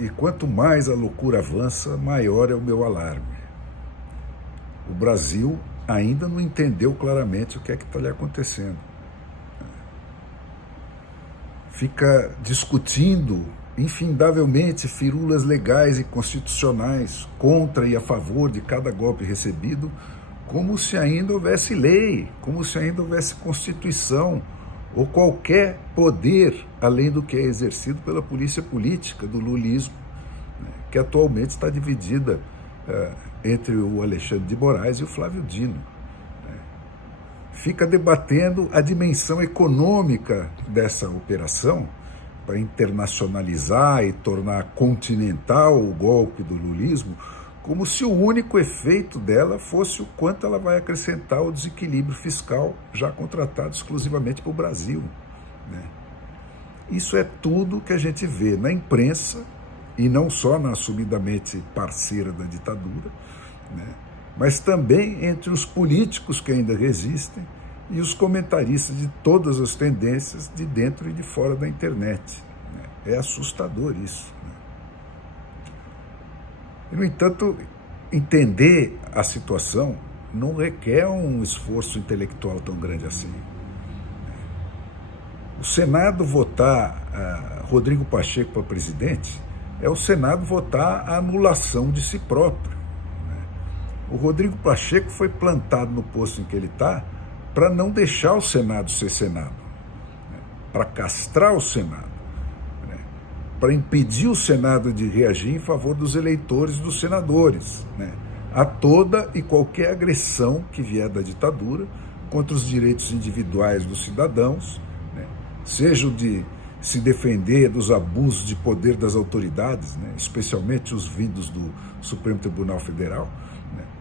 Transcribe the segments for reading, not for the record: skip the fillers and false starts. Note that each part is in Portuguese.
E quanto mais a loucura avança, maior é o meu alarme. O Brasil ainda não entendeu claramente o que é que está lhe acontecendo. Fica discutindo infindavelmente firulas legais e constitucionais contra e a favor de cada golpe recebido, como se ainda houvesse lei, como se ainda houvesse Constituição ou qualquer poder além do que é exercido pela polícia política do lulismo, que atualmente está dividida entre o Alexandre de Moraes e o Flávio Dino. Fica debatendo a dimensão econômica dessa operação para internacionalizar e tornar continental o golpe do lulismo, como se o único efeito dela fosse o quanto ela vai acrescentar ao desequilíbrio fiscal já contratado exclusivamente para o Brasil. Isso é tudo que a gente vê na imprensa, e não só na assumidamente parceira da ditadura, mas também entre os políticos que ainda resistem e os comentaristas de todas as tendências de dentro e de fora da internet. É assustador isso. E, no entanto, entender a situação não requer um esforço intelectual tão grande assim. O Senado votar Rodrigo Pacheco para presidente é o Senado votar a anulação de si próprio. O Rodrigo Pacheco foi plantado no posto em que ele está para não deixar o Senado ser Senado, para castrar o Senado, para impedir o Senado de reagir em favor dos eleitores dos senadores, a toda e qualquer agressão que vier da ditadura contra os direitos individuais dos cidadãos, seja o de se defender dos abusos de poder das autoridades, especialmente os vindos do Supremo Tribunal Federal,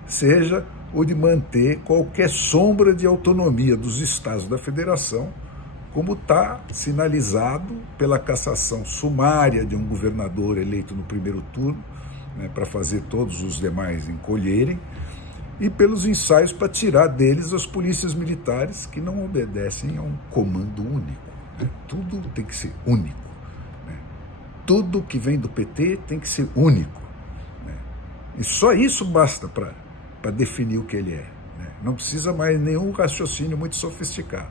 seja o de manter qualquer sombra de autonomia dos estados da federação, como está sinalizado pela cassação sumária de um governador eleito no primeiro turno, para fazer todos os demais encolherem, e pelos ensaios para tirar deles as polícias militares que não obedecem a um comando único. Tudo tem que ser único. Tudo que vem do PT tem que ser único. E só isso basta para definir o que ele é. Não precisa mais nenhum raciocínio muito sofisticado.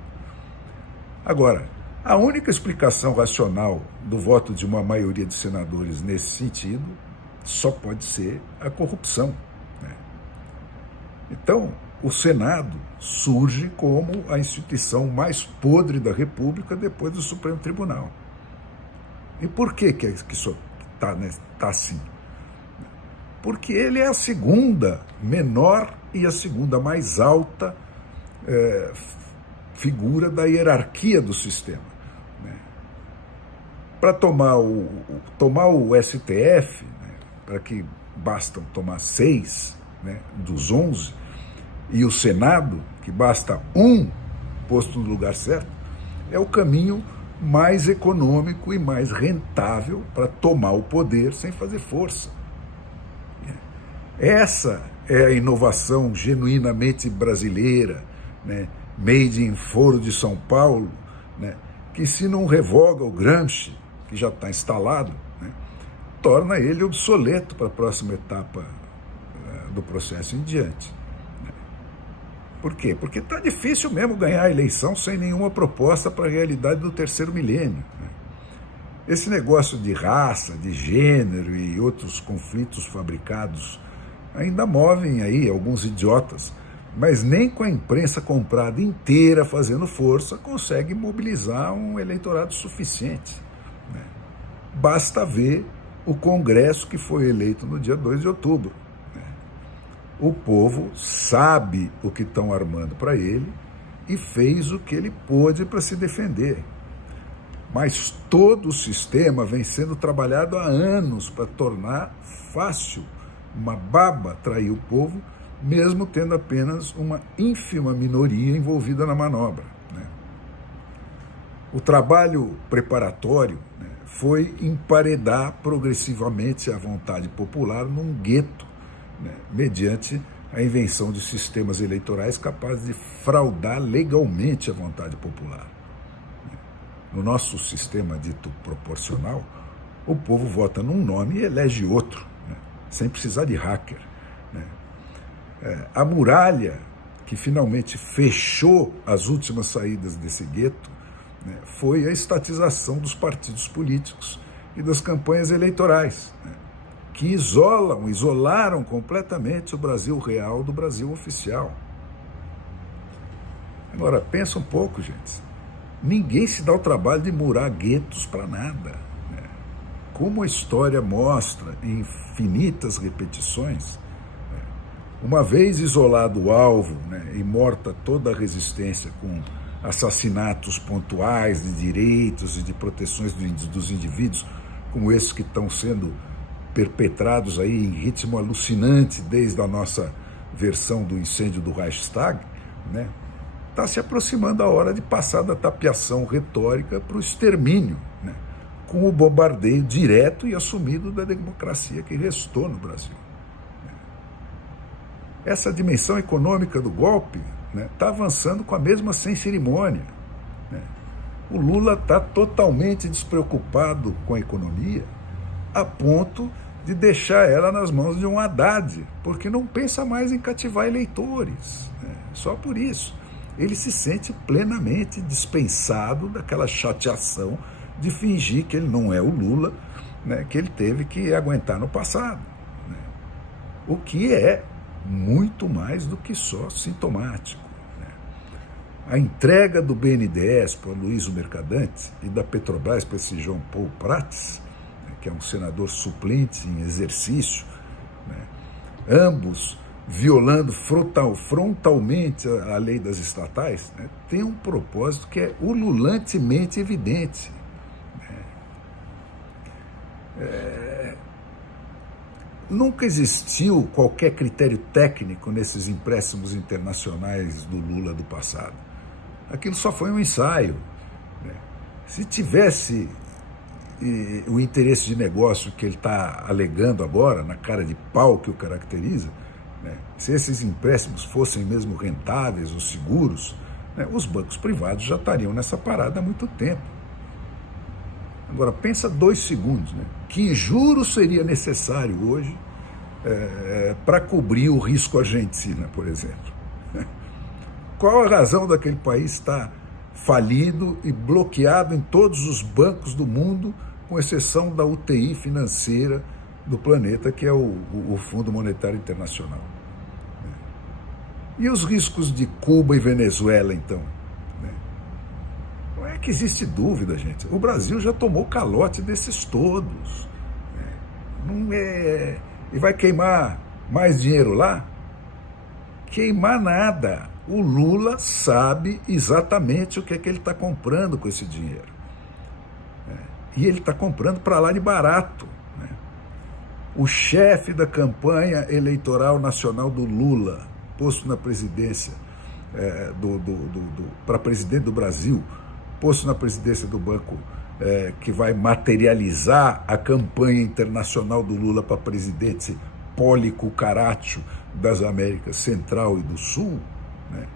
Agora, a única explicação racional do voto de uma maioria de senadores nesse sentido só pode ser a corrupção. Então, o Senado surge como a instituição mais podre da República depois do Supremo Tribunal. E por que isso está assim? Porque ele é a segunda menor e a segunda mais alta figura da hierarquia do sistema. Para tomar o STF, para que bastam tomar 6 dos 11, e o Senado, que basta um posto no lugar certo, é o caminho mais econômico e mais rentável para tomar o poder sem fazer força. Essa é a inovação genuinamente brasileira, made in Foro de São Paulo, que se não revoga o Gramsci, que já está instalado, torna ele obsoleto para a próxima etapa do processo em diante. Por quê? Porque está difícil mesmo ganhar a eleição sem nenhuma proposta para a realidade do terceiro milênio. Esse negócio de raça, de gênero e outros conflitos fabricados ainda movem aí alguns idiotas, mas nem com a imprensa comprada inteira fazendo força consegue mobilizar um eleitorado suficiente. Basta ver o Congresso que foi eleito no dia 2 de outubro. O povo sabe o que estão armando para ele e fez o que ele pôde para se defender. Mas todo o sistema vem sendo trabalhado há anos para tornar fácil, uma baba, trair o povo, mesmo tendo apenas uma ínfima minoria envolvida na manobra. O trabalho preparatório foi emparedar progressivamente a vontade popular num gueto, mediante a invenção de sistemas eleitorais capazes de fraudar legalmente a vontade popular. No nosso sistema dito proporcional, o povo vota num nome e elege outro, né? Sem precisar de hacker, né? A muralha que finalmente fechou as últimas saídas desse gueto, né, foi a estatização dos partidos políticos e das campanhas eleitorais, né, que isolaram completamente o Brasil real do Brasil oficial. Agora, pensa um pouco, gente. Ninguém se dá o trabalho de murar guetos para nada, né? Como a história mostra em infinitas repetições, uma vez isolado o alvo, né, e morta toda a resistência com assassinatos pontuais de direitos e de proteções dos indivíduos, como esses que estão sendo perpetrados aí em ritmo alucinante desde a nossa versão do incêndio do Reichstag, né, está se aproximando a hora de passar da tapiação retórica para o extermínio, né, com o bombardeio direto e assumido da democracia que restou no Brasil. Essa dimensão econômica do golpe está avançando com a mesma sem cerimônia, né? O Lula está totalmente despreocupado com a economia, a ponto de deixar ela nas mãos de um Haddad, porque não pensa mais em cativar eleitores, né? Só por isso. Ele se sente plenamente dispensado daquela chateação de fingir que ele não é o Lula, né, que ele teve que aguentar no passado, né? O que é muito mais do que só sintomático, né? A entrega do BNDES para o Aloysio Mercadante e da Petrobras para esse João Paulo Prats, né, que é um senador suplente em exercício, né, ambos violando frontalmente a lei das estatais, né, tem um propósito que é ululantemente evidente, né? Nunca existiu qualquer critério técnico nesses empréstimos internacionais do Lula do passado. Aquilo só foi um ensaio, né? Se tivesse o interesse de negócio que ele está alegando agora, na cara de pau que o caracteriza, né, se esses empréstimos fossem mesmo rentáveis ou seguros, né, os bancos privados já estariam nessa parada há muito tempo. Agora, pensa 2 segundos, né? Que juro seria necessário hoje para cobrir o risco Argentina, por exemplo? Qual a razão daquele país estar falido e bloqueado em todos os bancos do mundo, com exceção da UTI financeira do planeta, que é o Fundo Monetário Internacional? E os riscos de Cuba e Venezuela, então? Não é que existe dúvida, gente. O Brasil já tomou calote desses todos, né? Não é... E vai queimar mais dinheiro lá? Queimar nada. O Lula sabe exatamente o que é que ele está comprando com esse dinheiro, né? E ele está comprando para lá de barato, né? O chefe da campanha eleitoral nacional do Lula, posto na presidência, para presidente do Brasil, posto na presidência do banco que vai materializar a campanha internacional do Lula para presidente, Poli Cucaracho das Américas Central e do Sul, né?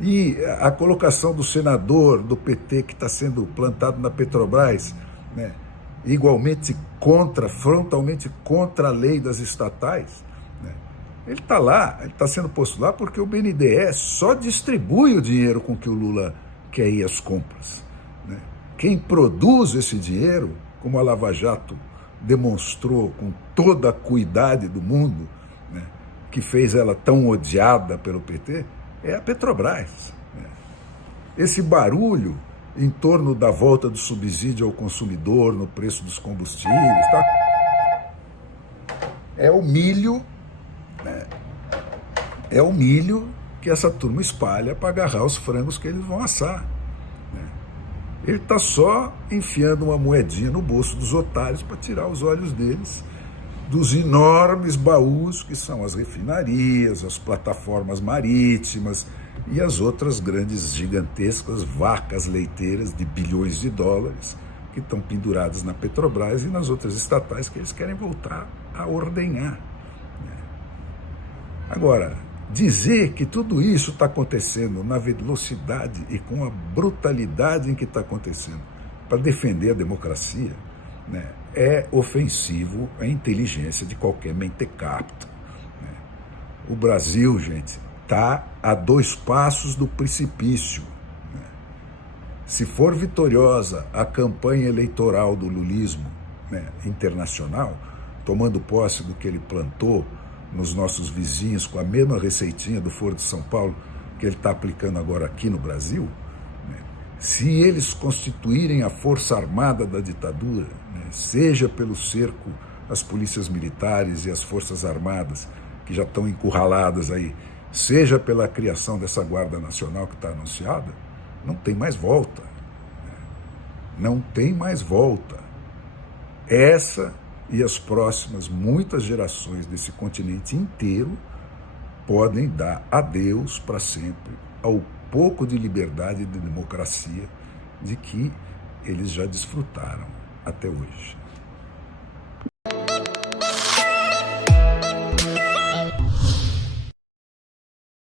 E a colocação do senador do PT que está sendo plantado na Petrobras, né, igualmente frontalmente contra a lei das estatais, né? Ele está lá, ele está sendo posto lá porque o BNDES só distribui o dinheiro com que o Lula quer ir às compras, né? Quem produz esse dinheiro, como a Lava Jato demonstrou com toda a acuidade do mundo, né, que fez ela tão odiada pelo PT, é a Petrobras, né? Esse barulho em torno da volta do subsídio ao consumidor no preço dos combustíveis, tá? É o milho, né? É o milho que essa turma espalha para agarrar os frangos que eles vão assar, né? Ele está só enfiando uma moedinha no bolso dos otários para tirar os olhos deles dos enormes baús que são as refinarias, as plataformas marítimas e as outras grandes, gigantescas vacas leiteiras de bilhões de dólares que estão penduradas na Petrobras e nas outras estatais que eles querem voltar a ordenhar, né? Agora, dizer que tudo isso está acontecendo na velocidade e com a brutalidade em que está acontecendo para defender a democracia, né, é ofensivo à inteligência de qualquer mentecapto. O Brasil, gente, está a 2 passos do precipício. Se for vitoriosa a campanha eleitoral do lulismo, internacional, tomando posse do que ele plantou nos nossos vizinhos, com a mesma receitinha do Foro de São Paulo que ele está aplicando agora aqui no Brasil, se eles constituírem a força armada da ditadura, seja pelo cerco às polícias militares e às forças armadas, que já estão encurraladas aí, seja pela criação dessa Guarda Nacional que está anunciada, não tem mais volta. Não tem mais volta. Essa e as próximas muitas gerações desse continente inteiro podem dar adeus para sempre ao pouco de liberdade e de democracia de que eles já desfrutaram até hoje.